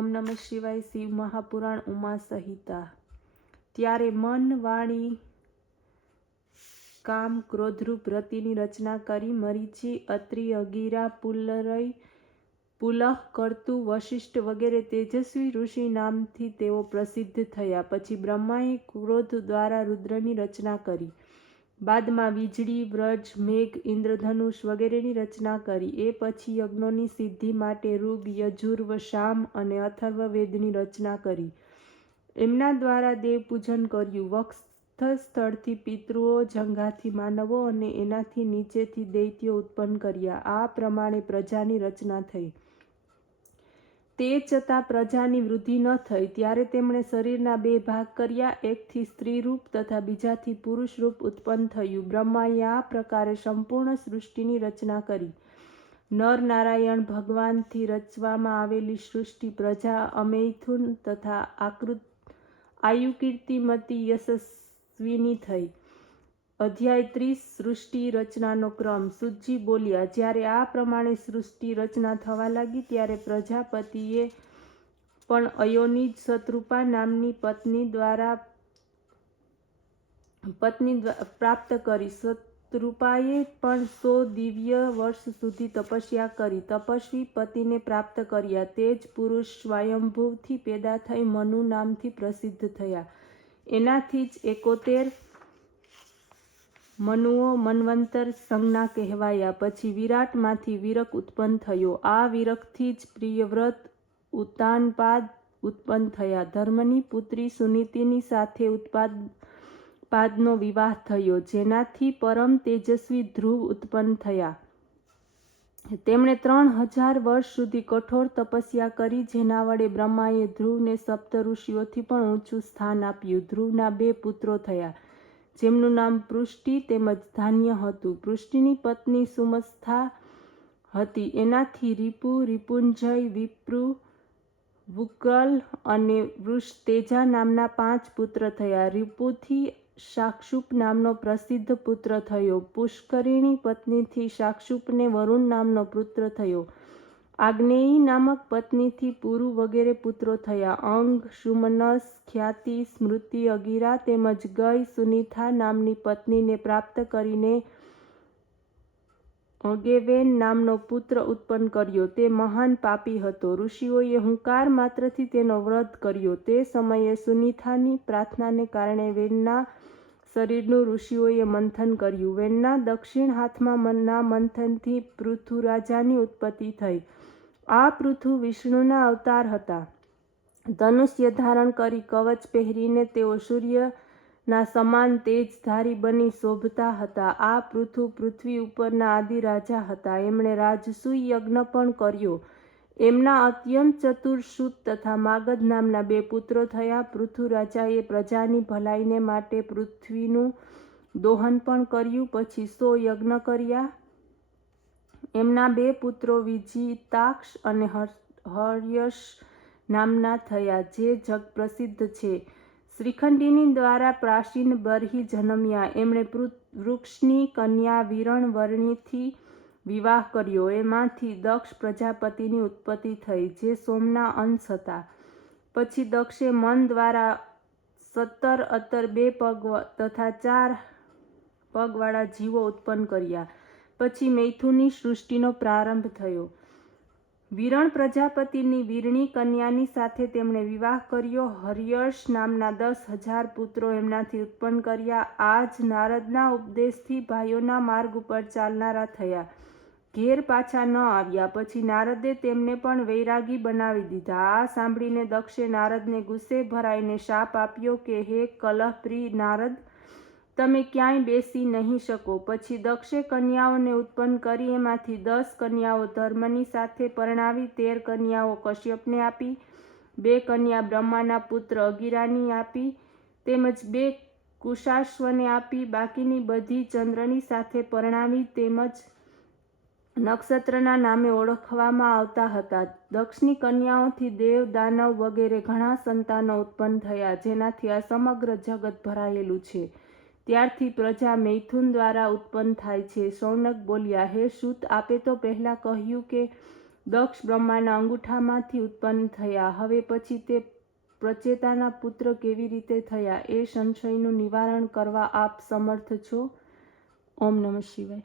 ઓમ નમઃ શિવાય. શિવ મહાપુરાણ ઉમા સંહિતા. ત્યારે મન, વાણી, કામ, ક્રોધરૂપ રતિની રચના કરી મરીચી, અત્રિ, અગિરા, પુલહ, કર્તુ, વશિષ્ઠ વગેરે તેજસ્વી ઋષિ નામથી તેઓ પ્રસિદ્ધ થયા. પછી બ્રહ્માએ ક્રોધ દ્વારા રુદ્રની રચના કરી. બાદમાં વીજળી, વ્રજ, મેઘ, ઇન્દ્રધનુષ વગેરેની રચના કરી. એ પછી યજ્ઞોની સિદ્ધિ માટે ઋગ, યજુર્વ, સામ અને અથર્વ વેદની રચના કરી. એમના દ્વારા દેવપૂજન કર્યું. વક્ષસ્થળથી પિતૃઓ, જંઘાથી માનવો અને એનાથી નીચેથી દૈત્યો ઉત્પન્ન કર્યા. આ પ્રમાણે પ્રજાની રચના થઈ. તે છતાં પ્રજાની વૃદ્ધિ ન થઈ ત્યારે તેમણે શરીરના બે ભાગ કર્યા. એકથી સ્ત્રીરૂપ તથા બીજાથી પુરુષરૂપ ઉત્પન્ન થયું. બ્રહ્માએ આ પ્રકારે સંપૂર્ણ સૃષ્ટિની રચના કરી. નર નારાયણ ભગવાનથી રચવામાં આવેલી સૃષ્ટિ પ્રજા અમૈથુન તથા આયુકીર્તિમતી યશસ્વીની થઈ. અધ્યાય 30 સૃષ્ટિ રચનાનો ક્રમ. સુતજી બોલ્યા, જ્યારે આ પ્રમાણે સૃષ્ટિ રચના થવા લાગી ત્યારે પ્રજાપતિએ પણ અયોનિજ શત્રુપા નામની પત્ની પ્રાપ્ત કરી. શત્રુપાએ પણ 100 દિવ્ય વર્ષ સુધી તપસ્યા કરી. તપસ્વી પતિને પ્રાપ્ત કર્યા. તે જ પુરુષ સ્વયંભૂથી પેદા થઈ મનુ નામથી પ્રસિદ્ધ થયા. એનાથી જ 71 મનુઓ મન્વંતર સંજ્ઞા કહેવાયા. પછી વિરાટમાંથી વીરક ઉત્પન્ન થયો. આ વીરકથી જ પ્રિયવ્રત, ઉત્તાનપાદ ઉત્પન્ન થયા. ધર્મની પુત્રી સુનીતિની સાથે ઉત્તાનપાદનો વિવાહ થયો, જેનાથી પરમ તેજસ્વી ધ્રુવ ઉત્પન્ન થયા. તેમણે 3000 વર્ષ સુધી કઠોર તપસ્યા કરી, જેના વડે બ્રહ્માએ ધ્રુવને સપ્ત ઋષિઓથી પણ ઊંચું સ્થાન આપ્યું. ધ્રુવના 2 પુત્રો થયા, જેમનું નામ પૃષ્ટિ તેમજ ધાન્ય હતું. પૃષ્ટિની પત્ની સુમસ્થા હતી. એનાથી રીપુ, રિપુંજય, વિપ્રુ, વૃકલ અને વૃષતેજા નામના 5 પુત્ર થયા. રીપુથી શાક્ષુપ નામનો પ્રસિદ્ધ પુત્ર થયો. પુષ્કરિણી પત્નીથી શાક્ષુપને વરુણ નામનો પુત્ર થયો. આગ્નેયી નામક પત્નીથી પુરુ વગેરે પુત્રો થયા. અંગ, સુમનસ, ખ્યાતિ, સ્મૃતિ, અગિરા તેમજ ગય, સુનીથા નામની પત્નીને પ્રાપ્ત કરીને અગેવેન નામનો પુત્ર ઉત્પન્ન કર્યો. તે મહાન પાપી હતો. ઋષિઓએ હુંકાર માત્રથી તેનો વધ કર્યો. તે સમયે સુનીથાની પ્રાર્થનાને કારણે વેનના શરીરનું ઋષિઓએ મંથન કર્યું. વેનના દક્ષિણ હાથમાં ના મંથનથી પૃથુરાજાની ઉત્પત્તિ થઈ. આ પૃથુ વિષ્ણુના અવતાર હતા. ધનુષ્ય ધારણ કરી કવચ પહેરીને તેઓ સૂર્યના સમાન તેજધારી બની શોભતા હતા. આ પૃથુ પૃથ્વી ઉપરના આદિ રાજા હતા. એમણે રાજસૂય યજ્ઞ પણ કર્યો. એમના અત્યંત ચતુર સૂત તથા માગધ નામના 2 પુત્રો થયા. પૃથુ રાજાએ પ્રજાની ભલાઈને માટે પૃથ્વીનું દોહન પણ કર્યું. પછી 100 યજ્ઞ કર્યા. એમના 2 પુત્રો વિજિતાક્ષ અને હર્યશ નામના થયા, જે જગ પ્રસિદ્ધ છે. શ્રીખંડીની દ્વારા પ્રાચીન બર્હિ જન્મ્યા. એમણે વૃક્ષની કન્યા વિરણ વર્ણીથી વિવાહ કર્યો. એમાંથી દક્ષ પ્રજાપતિની ઉત્પત્તિ થઈ, જે સોમના અંશ હતા. પછી દક્ષે મન દ્વારા 17 અત્તર 2 પગ તથા 4 પગવાળા જીવો ઉત્પન્ન કર્યા. પછી મૈથુનની સૃષ્ટિનો પ્રારંભ થયો. વિરણ પ્રજાપતિની વીરણી કન્યાની સાથે તેમણે વિવાહ કર્યો. હર્યશ નામના 10,000 પુત્રો એમનાથી ઉત્પન્ન કર્યા. આ જ નારદના ઉપદેશથી ભાઈઓના માર્ગ ઉપર ચાલનારા થયા. ઘેર પાછા ન આવ્યા. પછી નારદે તેમને પણ વૈરાગી બનાવી દીધા. આ સાંભળીને દક્ષે નારદને ગુસ્સે ભરાઈને શાપ આપ્યો કે હે કલહપ્રિય નારદ, તમે ક્યાંય બેસી નહીં શકો. પછી દક્ષે કન્યાઓને ઉત્પન્ન કરી. એમાંથી 10 કન્યાઓ ધર્મની સાથે પરણાવી, 13 કન્યાઓ કશ્યપને આપી, 2 કન્યા બ્રહ્માના પુત્ર અગિરાની આપી, તેમજ 2 કુશાશ્વને આપી. બાકીની બધી ચંદ્રની સાથે પરણાવી, તેમજ નક્ષત્રના નામે ઓળખવામાં આવતા હતા. દક્ષની કન્યાઓથી દેવ, દાનવ વગેરે ઘણા સંતાનો ઉત્પન્ન થયા, જેનાથી આ સમગ્ર જગત ભરાયેલું છે. ત્યારથી પ્રજા મૈથુન દ્વારા ઉત્પન્ન થાય છે. શૌનક બોલ્યા, હે સૂત, આપે તો પહેલાં કહ્યું કે દક્ષ બ્રહ્માના અંગૂઠામાંથી ઉત્પન્ન થયા. હવે પછી તે પ્રચેતાના પુત્ર કેવી રીતે થયા એ સંશયનું નિવારણ કરવા આપ સમર્થ છો? ઓમ નમઃ શિવાય.